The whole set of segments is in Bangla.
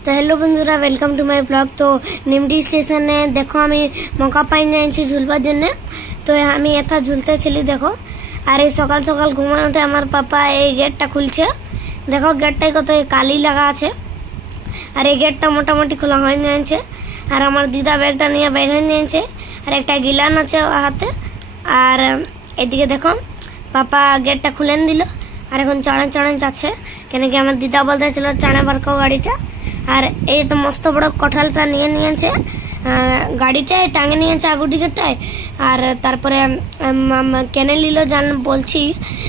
तो हेलो बंधुरा वेलकम टू माय ब्लॉग। तो निमडी स्टेशन ने देखो हमें मौका पाइन जाए झुलबार जन्य तो हमें एथा झुलते चली देखो और सकाल सकाल घुमा उठे हमार पापा ये गेटटा खुलছে देखो गेटटाई कत काली লাগা আছে और ये गेटटा मोटामुटी খোলা হয়ে যাচ্ছে और हमार दीदा बैगटा নিয়ে বের হয়ে যাচ্ছে और একটা গিলান আছে হাতে और এদিকে দেখো पापा गेटटा खुले दिल और এখন চড়ে চড়ে যাচ্ছে কেন কি আমার दीदा বলতেছিল চড়ে বারকো গাড়িটা और ये तो मस्त बड़ा कठालटा निये नियेछे गाड़ीटाय टांगे नियेछे आगु टिकेटटाय और तारपरे केने लिलो जान बोलছি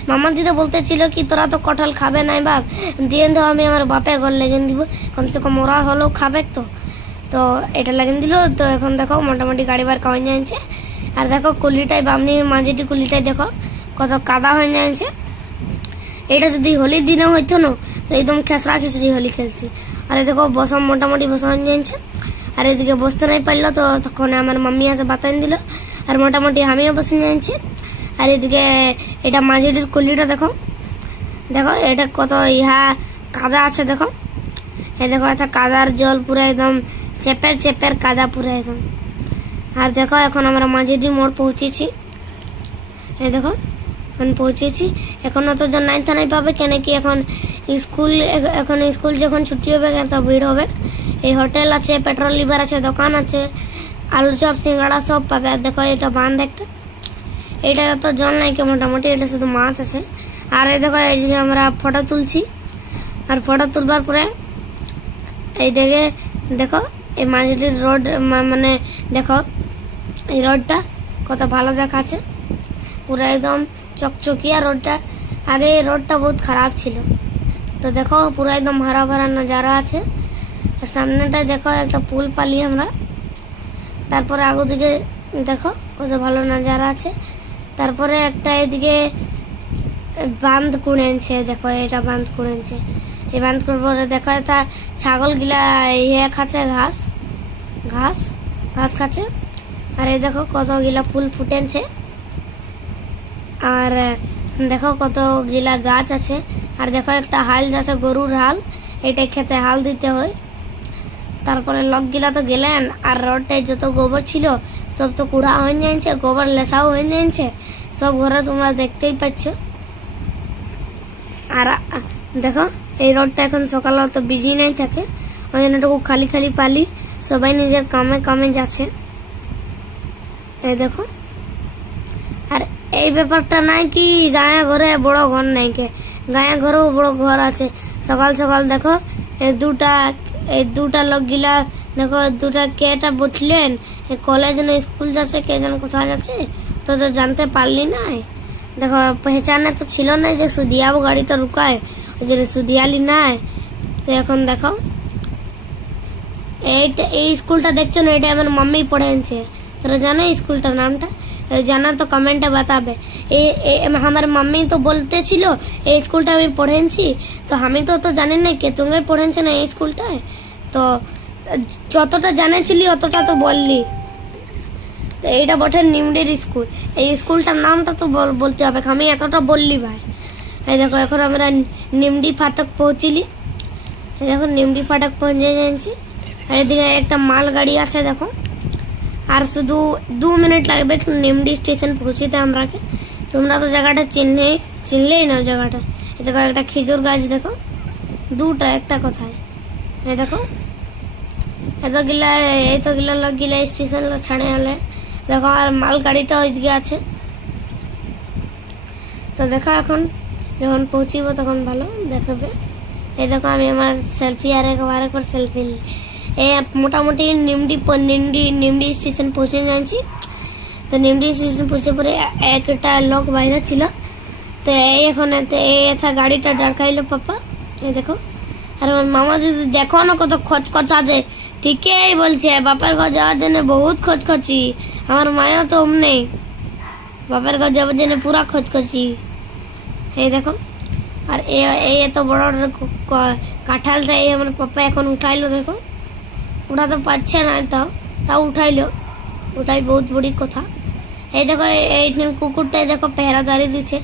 मामा दीदा बोलतेছিল कि तोरा तो कठाल खाबे ना बाप दिए दाও আমি আমার বাপের ঘর লেগে দিব कम से कम ওরা হলো খাবে তো এটা লাগিয়ে দিল। তো এখন দেখো মোটামুটি গাড়ি বার কমে যাচ্ছে আর দেখো কুলিটাই বামনি মাঝিটি কুলিটাই দেখো কত কাদা হয়ে যাচ্ছে। এটা যদি হোলি দিনে হইতো না তো একদম খেসরা খেসরি হোলি খেলছি। और देखो बस मोटामुटी बस और ये बसते नहीं पारल तो तक मम्मी आसे बताई दिल और मोटामुटी हमें बस और ये माझिटिर कुलिटा देखो देखो ये कत इहा कादा आछे देखो ये देखो एत कादार जल पूरा एकदम चेपेर चेपेर कादा पूरा एकदम। और देखो एखन आमरा माझिटी मोड़ पहुँचेছি ये देखो এখন পৌঁছেছি এখনো তো জন নাইতে নাই পাবে কেন কি এখন স্কুল যখন ছুটি হবে তো ভিড় হবে। এই হোটেল আছে পেট্রোল লিভার আছে দোকান আছে আলু চপ সিঙ্গাড়া সব পাবে। আর দেখো এটা বাঁধ একটা এটা তো জন নাই কি মোটামুটি এটা শুধু মাছ আছে। আর এই দেখো এই যে আমরা ফটো তুলছি আর ফটো তুলবার পরে এই দিকে দেখো এই মাঝিটির রোড মানে দেখো এই রোডটা কত ভালো দেখাচ্ছে पूरा एकदम चकचकिया रोडटा आगे रोडटा बहुत खराब छिलो तो देखो पूरा एकदम हरा भरा नजारा आछे और सामनेटा देखो एक पुल पाली हमरा तारपरे आगो दिके देखो कत भालो नजारा आछे तारपरे एकटा एदिके बांध कुड़ेছে देखो এটা बांध कुड़ेছে এই बांध কুড়ে দেখো এটা ছাগল গিলা ইয়ে খাচ্ছে ঘাস ঘাস ঘাস খাচ্ছে আর এই দেখো কত গিলা ফুল ফুটেছে और देखो कत गिला गाछ आछे और देखो एक हाल जाछे गरुर हाल एटा खेते हाल दीते हय तारपरे लोक गिला तो गेलेन और रोडटाय जत गोबर छिलो सब तो कुड़ा हये जाच्छे गोबर लेसाओ हये जाच्छे सब घरे तोमरा देखतेई पाচ্ছো। और देखो এই रोडटा এখন সকালে তো বিজি নাই থাকে ওই জন্যটুকু খালি খালি পালি সবাই নিজের কামে কামে যাচ্ছে এই দেখো। और এই ব্যাপারটা নাই কি গায়ে ঘরে বড় ঘর নাই কে গায়ে ঘরেও বড় ঘর আছে। সকাল সকাল দেখো এই দুটা লোক গিলা দেখো দুটা কেটা বটলেন কলেজ না স্কুল যাচ্ছে কে জান কোথায় যাচ্ছে তো জানতে পারলি না দেখো পহচানে তো ছিল না যে সুদিয়াবো গাড়িটা রুকায় ওই জন্য সুদিয়ালি নাই। তো এখন দেখো এই স্কুলটা দেখছো না এটা আমার মাম্মি পড়েছে তোরা জানো স্কুলটার নামটা जाना तो कमेंटे बताबे हमारे मम्मी तो बोलते छिलो ए स्कूलटा আমি পড়েছি তো আমি তো জানি না কে তুমি পড়েছ না এই স্কুলটা তো যতটা জানেছিলি অতটা তো বললি তো এইটা বটে নিমডির স্কুল এই স্কুলটার নামটা তো বলতে হবে আমি এতটা বললি ভাই। এই দেখো এখন আমরা নিমডি ফাটক পৌঁছিলি এই দেখো নিমডি ফাটক পৌঁছে যাচ্ছি আর এদিকে একটা মাল গাড়ি আছে দেখো और शुद्ध 2 मिनट লাগবে নিমডি স্টেশন পৌঁছতে আমরা কে তোমরা তো জায়গাটা চিনলেই না জায়গাটা। এই দেখো একটা খেজুর গাছ দেখো দুটো একটা কোথায় এই দেখো এত গিলা লোক গিলা স্টেশন ছাড়ে হলে দেখো আর মাল গাড়িটা ওইদিকে আছে। তো দেখো এখন যখন পৌঁছিব তখন ভালো দেখাবে। এই দেখো আমি আমার সেলফি আর একবার সেলফি मोटामुटी निमडी स्टेशन पहुँचे जाচ্ছি। तो निमडी स्टेशन पहुँचे परे एक लोक बाहर छिलो तो एखने एथा गाड़ीटा डाकाइलो पापा ये देखो और मामा दीदी देखो ना कत खचखच आछे ठीकई बोलछे बापेर घर जाওয়ার জন্য बहुत खचखची আমার माया तो नहीं बापेर घर যাওয়ার জন্য पूरा खचखची ये देखो। और ये तो बड़ काठालटा हमारे पापा এখন उठाइलो देखो उठा तो पाচ্ছে না তাও উঠাইলো ওটাই বহুত বড় কথা। এই দেখো এই কুকুরটাই দেখো পেহারাদারি দিচ্ছে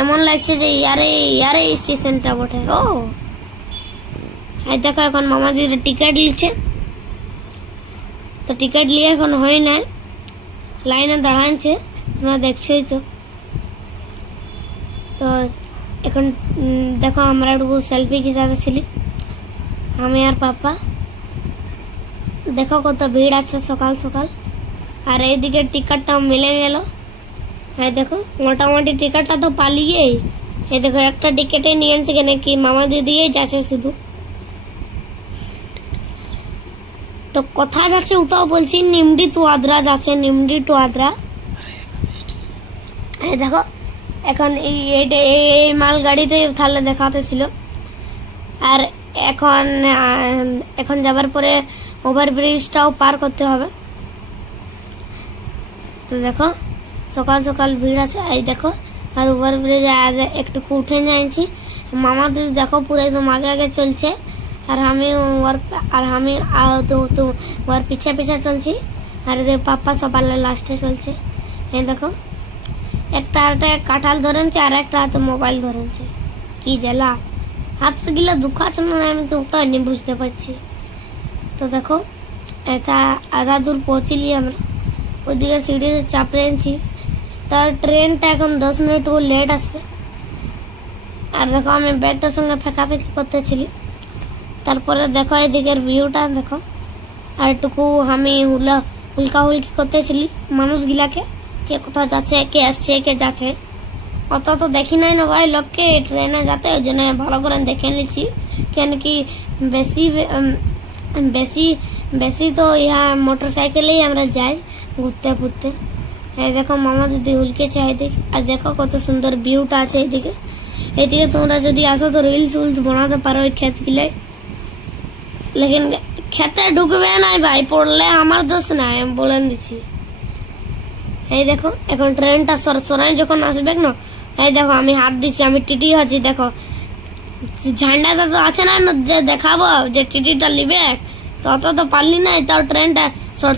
এমন লাগছে যে ইয়ারে স্টেশনটা বটে ও এই দেখো এখন মামা দিদি টিকিট নিচ্ছে, তো টিকিট নিয়ে এখন হয় না, লাইনে দাঁড়াচ্ছে, তোমরা দেখছোই তো। তো এখন দেখো আমরা একটু সেলফি খিচাতে ছিলি আমি আর পাপা। দেখো কত ভিড় আছে সকাল সকাল, আর এইদিকে টিকিটটাও মিলে গেল। এই দেখো মোটামুটি টিকিটটা তো পালিয়েই, এই দেখো একটা টিকিটে নিয়েছে কেন কি মামা দিদি যাচ্ছে শুধু। তো কোথায় যাচ্ছে ওটাও বলছি, নিমডি টু আদ্রা যাচ্ছে, নিমডি টু আদ্রা। এই দেখো এখন এই মালগাড়িটাই তাহলে দেখাতে ছিল। আর এখন যাবার পরে ওভারব্রিজটাও পার করতে হবে। তো দেখো সকাল সকাল ভিড় আছে, এই দেখো। আর ওভারব্রিজ একটু উঠে যাচ্ছি, মামা দিদি দেখো পুরো একদম আগে আগে চলছে, আর আমি ওর পিছে পিছে চলছি। আর পাপা সবার লাস্টে চলছে। এই দেখো একটা হাতে কাঁঠাল ধরেছে আর একটা হাতে মোবাইল ধরেছে, কি জ্বালা, হাতটা গিলা দুঃখাচ্ছে না, আমি তো ওটাই নিয়ে বুঝতে পারছি। তো দেখো এটা আধা দূর পৌঁছলি আমরা, ওইদিকে সিঁড়িতে চাপড়েছি। তার ট্রেনটা এখন 10 মিনিট লেট আসবে। আর দেখো আমি ব্যাগটার সঙ্গে ফেঁকাফেঁকি করতেছিলি। তারপরে দেখো এদিকের ভিউটা দেখো, আর একটুকু আমি হুলকা হুলকি করতেছিলি মানুষগুলাকে, কে কোথাও যাচ্ছে, কে আসছে, কে যাচ্ছে। অত তো দেখি নাই না ভাই লোককে ট্রেনে যাতে, ওই জন্য ভালো করে দেখে নিচ্ছি, কেন কি বেশি তো ইহা মোটরসাইকেলেই আমরা যাই ঘুরতে ফুরতে। এই দেখো মামা দিদি হুলকেছে এদিকে, আর দেখো কত সুন্দর ভিউটা আছে এইদিকে। এইদিকে তোমরা যদি আসো তো রিলস উলস বানাতে পারো ওই ক্ষেত গিলাই, লেকিন খেতে ঢুকবে নাই ভাই, পড়লে আমার দোষ নাই, আমি বলে দিচ্ছি। এই দেখো এখন ট্রেনটা সরাই যখন আসবে না, এই দেখো আমি হাত দিচ্ছি, আমি টিটি আছি। দেখো ঝান্ডাটা তো আছে না যে দেখাবো যে টিটিটা নিবে, তো অত তো পারলি নাই, তাও ট্রেনটা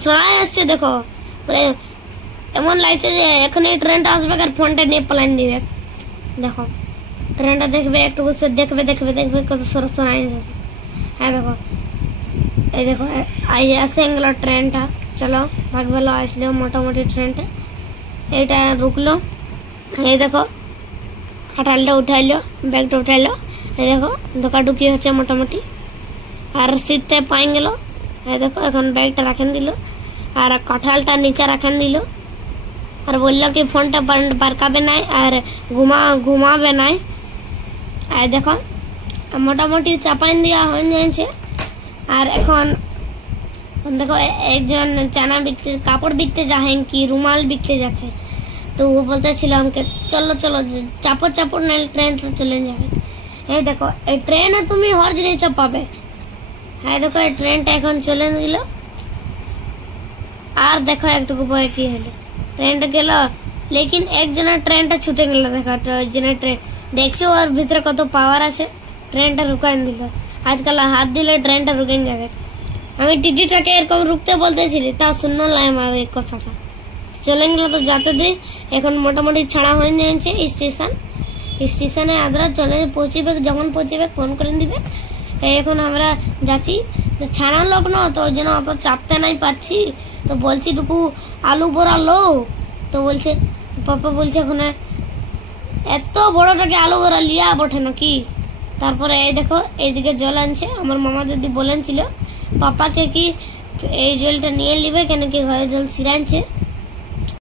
সরাই আসছে। দেখো এমন লাগছে যে এখন এই ট্রেনটা আসবে আর ফোনটা নিয়ে পালান দিবে। দেখো ট্রেনটা দেখবে একটু দেখবে দেখবে দেখবে কত সরাই যাবে। হ্যাঁ দেখো এই দেখো আসে গেল ট্রেনটা, চলো ভাগ ভালো আসলো মোটামুটি ট্রেনটা। এইটা রুকলো, এই দেখো কাঁঠালটা উঠাইলো, ব্যাগটা উঠাইলো, এই দেখো ঢোকাঢুকি হচ্ছে মোটামুটি। আর সিটটা পাই গেল, এই দেখো এখন ব্যাগটা রাখেন দিল, আর কাঁঠালটা নিচে রাখেন দিল, আর বললো কি ফোনটা বারকাবে নাই আর ঘুমাবে নাই। আর দেখো মোটামুটি চাপাইন দেওয়া হয়ে যাচ্ছে। আর এখন দেখো একজন চানা বিকতে, কাপড় বিকতে যাহেন কি রুমাল বিকতে যাচ্ছে, তো ও বলতেছিল আমাকে চলো চলো চাপড় চাপড় না ট্রেন চলে যাবে। এই দেখো এই ট্রেনে তুমি হর জিনিসটা পাবে। হ্যাঁ দেখো এই ট্রেনটা এখন চলে দিল। আর দেখো একটুকু পরে কি হলো, ট্রেনটা গেল, লেকিন একজনের ট্রেনটা ছুটে গেল। দেখো একজনের ট্রেন দেখছো ওর ভিতরে কত পাওয়ার আছে, ট্রেনটা রুকাই দিল। আজকাল হাত দিলে ট্রেনটা রুকে যাবে। আমি টিটিটাকে এরকম রুকতে বলতেছিলি, তা শুনলো না আমার এই কথাটা, চলে গেল। তো যাতে দিই এখন মোটামুটি ছাড়া হয়ে যাচ্ছে স্টেশনে আদ্রা চলে পৌঁছিবে, যখন পৌঁছিবে ফোন করে দিবে। এখন আমরা যাচ্ছি, ছাড়ার লোক না তো ওই জন্য অত চাপতে নাই পারছি। তো বলছি টুকু আলু বড়া লো, তো বলছে পাপা বলছে ওখানে এত বড়টাকে আলু বড়া লিয়া বটে নাকি। তারপরে এই দেখো এইদিকে জল আনছে, আমার মামা দিদি বলেছিল পাপাকে কি এই জলটা নিয়ে নিবে, কেন কি ঘরে জল ছিড়ানছে।